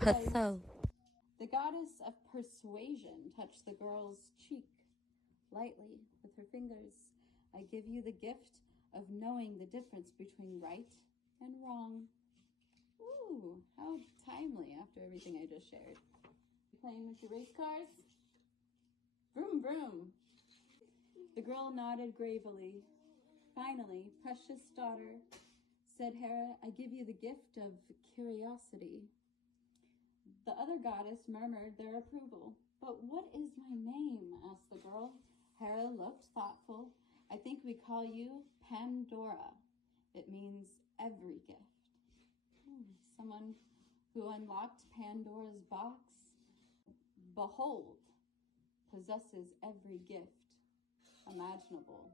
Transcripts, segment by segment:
Pt.2. The goddess of persuasion touched the girl's cheek lightly with her fingers. I give you the gift of knowing the difference between right and wrong. Ooh, how timely after everything I just shared. Playing with your race cars? Vroom, vroom. The girl nodded gravely. Finally, precious daughter, said Hera, I give you the gift of curiosity. The other goddess murmured their approval. But what is my name? Asked the girl. Hera looked thoughtful. I think we call you Pandora. It means every gift. Someone who unlocked Pandora's box, behold, possesses every gift imaginable.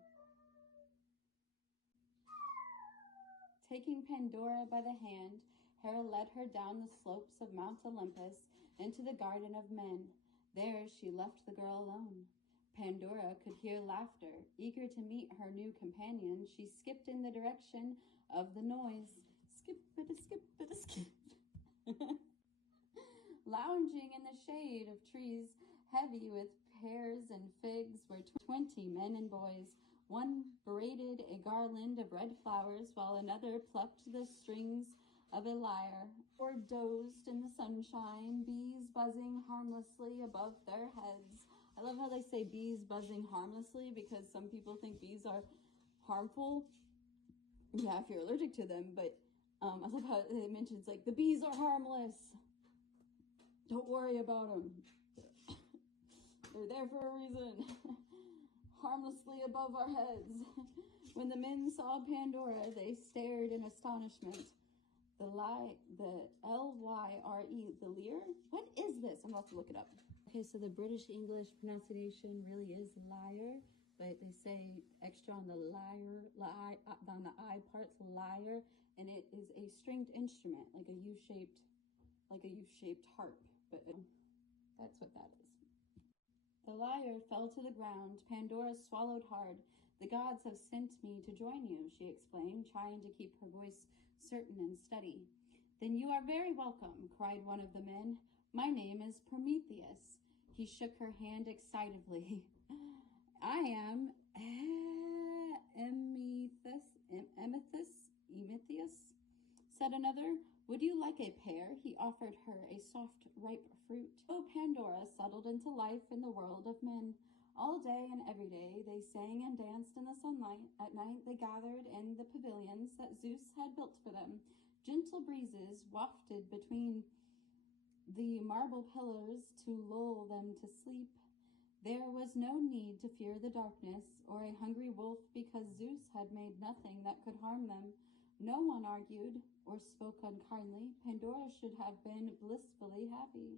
Taking Pandora by the hand, Hera led her down the slopes of Mount Olympus into the Garden of Men. There she left the girl alone. Pandora could hear laughter. Eager to meet her new companion, she skipped in the direction of the noise. Skip-a-skip-a-skip. Lounging in the shade of trees heavy with pears and figs were 20 men and boys. One braided a garland of red flowers, while another plucked the strings of a lyre, or dozed in the sunshine, bees buzzing harmlessly above their heads. I love how they say bees buzzing harmlessly, because some people think bees are harmful. Yeah, if you're allergic to them, but I love how it mentions, like, the bees are harmless. Don't worry about them. They're there for a reason. Harmlessly above our heads. When the men saw Pandora, they stared in astonishment. The L-Y-R-E, the lyre? What is this? I'm about to look it up. Okay, so the British English pronunciation really is lyre, but they say extra on the lyre, on the I parts, lyre, and it is a stringed instrument, like a U-shaped harp, but that's what that is. The lyre fell to the ground. Pandora swallowed hard. The gods have sent me to join you, she explained, trying to keep her voice certain and steady. Then you are very welcome, cried one of the men. My name is Prometheus. He shook her hand excitedly. I am Emetheus, said another. Would you like a pear? He offered her a soft, ripe fruit. Oh, Pandora settled into life in the world of men. All day and every day they sang and danced in the sunlight. At night they gathered in the pavilions that Zeus had built for them. Gentle breezes wafted between the marble pillars to lull them to sleep. There was no need to fear the darkness or a hungry wolf, because Zeus had made nothing that could harm them. No one argued or spoke unkindly. Pandora should have been blissfully happy.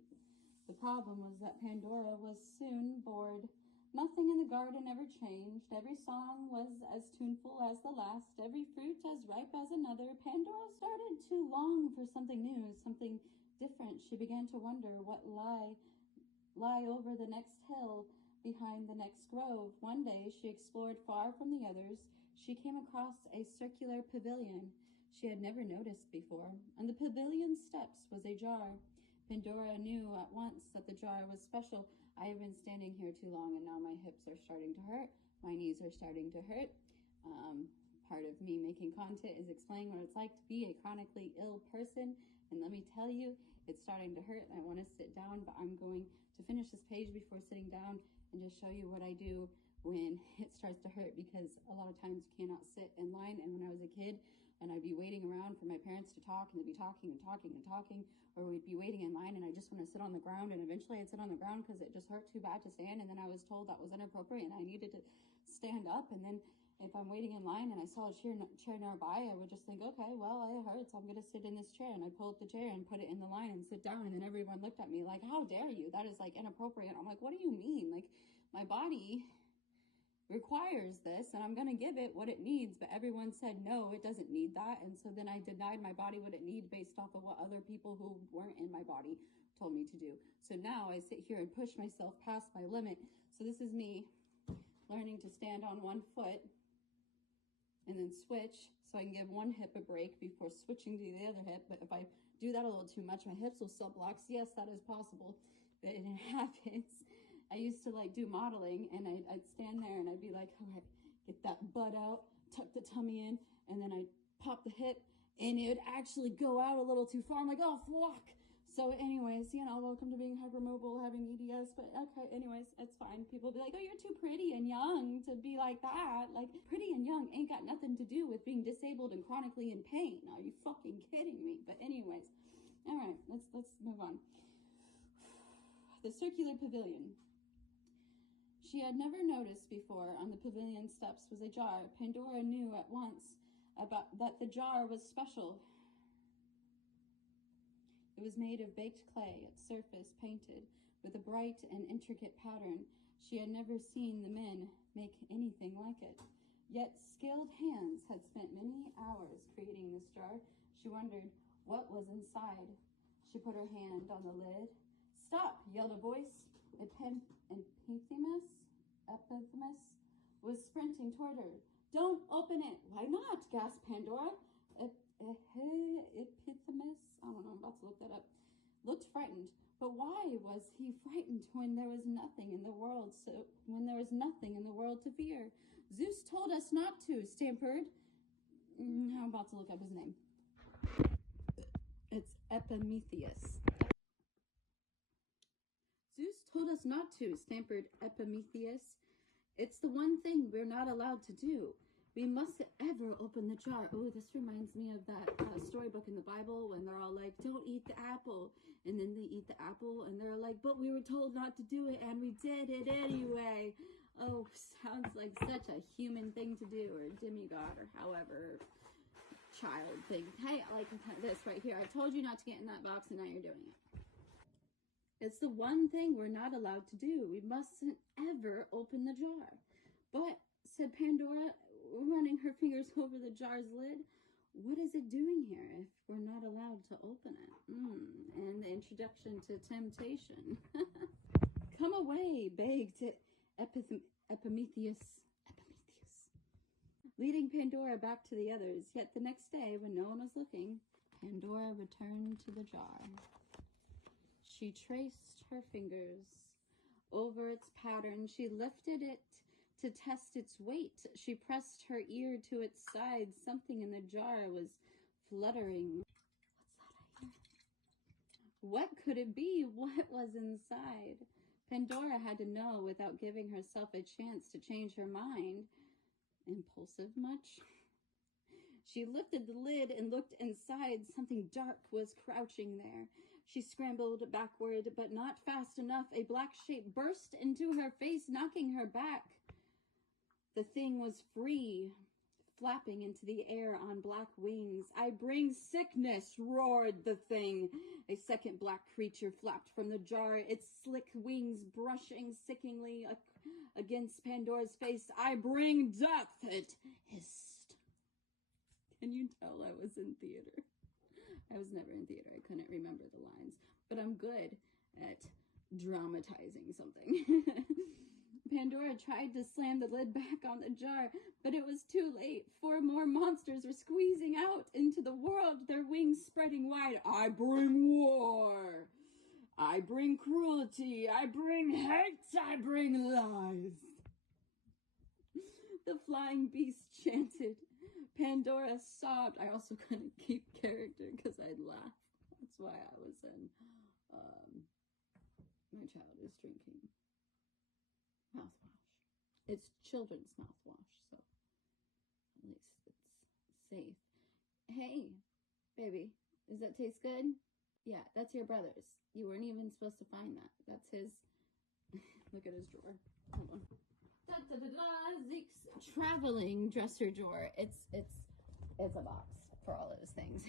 The problem was that Pandora was soon bored. Nothing in the garden ever changed. Every song was as tuneful as the last, every fruit as ripe as another. Pandora started to long for something new, something different. She began to wonder what lie over the next hill, behind the next grove. One day she explored far from the others. She came across a circular pavilion she had never noticed before. On the pavilion steps was a jar. Pandora knew at once that the jar was special. I have been standing here too long, and now my hips are starting to hurt. My knees are starting to hurt. Part of me making content is explaining what it's like to be a chronically ill person. And let me tell you, it's starting to hurt. I want to sit down, but I'm going to finish this page before sitting down and just show you what I do when it starts to hurt, because a lot of times you cannot sit in line. And when I was a kid, and I'd be waiting around for my parents to talk, and they'd be talking and talking and talking, or we'd be waiting in line, and I just want to sit on the ground, and eventually I'd sit on the ground because it just hurt too bad to stand, and then I was told that was inappropriate and I needed to stand up. And then if I'm waiting in line and I saw a chair nearby, I would just think, okay, well, it hurts, I'm going to sit in this chair. And I pull up the chair and put it in the line and sit down. And then everyone looked at me like, how dare you? That is like inappropriate. I'm like, what do you mean? Like, my body requires this and I'm going to give it what it needs. But everyone said, no, it doesn't need that. And so then I denied my body what it needs based off of what other people who weren't in my body told me to do. So now I sit here and push myself past my limit. So this is me learning to stand on one foot and then switch so I can give one hip a break before switching to the other hip. But if I do that a little too much. My hips will still block. Yes, that is possible. But it happens. I used to like do modeling, and I'd stand there and I'd be like, all right, get that butt out, tuck the tummy in, and then I'd pop the hip, and it would actually go out a little too far. I'm like, oh, fuck. So anyways, you know, welcome to being hypermobile, having EDS, but okay, anyways, it's fine. People be like, oh, you're too pretty and young to be like that. Like, pretty and young ain't got nothing to do with being disabled and chronically in pain. Are you fucking kidding me? But anyways, all right, let's move on. The circular pavilion. She had never noticed before on the pavilion steps was a jar. Pandora knew at once about that the jar was special. It was made of baked clay, its surface painted with a bright and intricate pattern. She had never seen the men make anything like it. Yet skilled hands had spent many hours creating this jar. She wondered what was inside. She put her hand on the lid. Stop, yelled a voice. Epiphymus was sprinting toward her. Don't open it. Why not? Gasped Pandora. Epiphymus, I don't know, I'm about to look that up, looked frightened. But why was he frightened when there was nothing in the world to fear? Zeus told us not to, stammered. I'm about to look up his name. It's Epimetheus. Zeus told us not to, stammered Epimetheus. It's the one thing we're not allowed to do. We mustn't ever open the jar. Oh, this reminds me of that storybook in the Bible when they're all like, don't eat the apple. And then they eat the apple and they're like, but we were told not to do it and we did it anyway. Oh, sounds like such a human thing to do, or demigod, or however child thing. Hey, I like this right here. I told you not to get in that box and now you're doing it. It's the one thing we're not allowed to do. We mustn't ever open the jar. But, said Pandora, running her fingers over the jar's lid, what is it doing here if we're not allowed to open it? And the introduction to temptation. Come away, begged Epimetheus, leading Pandora back to the others. Yet the next day, when no one was looking, Pandora returned to the jar. She traced her fingers over its pattern. She lifted it to test its weight. She pressed her ear to its side. Something in the jar was fluttering. What's that I hear? What could it be? What was inside? Pandora had to know without giving herself a chance to change her mind. Impulsive much? She lifted the lid and looked inside. Something dark was crouching there. She scrambled backward, but not fast enough. A black shape burst into her face, knocking her back. The thing was free, flapping into the air on black wings. I bring sickness, roared the thing. A second black creature flapped from the jar, its slick wings brushing sickeningly against Pandora's face. I bring death, it hissed. Can you tell I was in theater? I was never in theater. I couldn't remember the lines, but I'm good at dramatizing something. Pandora tried to slam the lid back on the jar, but it was too late. 4 more monsters were squeezing out into the world, their wings spreading wide. I bring war. I bring cruelty. I bring hate. I bring lies. The flying beast chanted. Pandora sobbed. I also couldn't keep character because I'd laugh. That's why I was in my child is drinking mouthwash. It's children's mouthwash, so at least it's safe. Hey, baby, does that taste good? Yeah, that's your brother's. You weren't even supposed to find that. That's his. Look at his drawer. Hold on. Zeke's traveling dresser drawer. It's a box for all those things.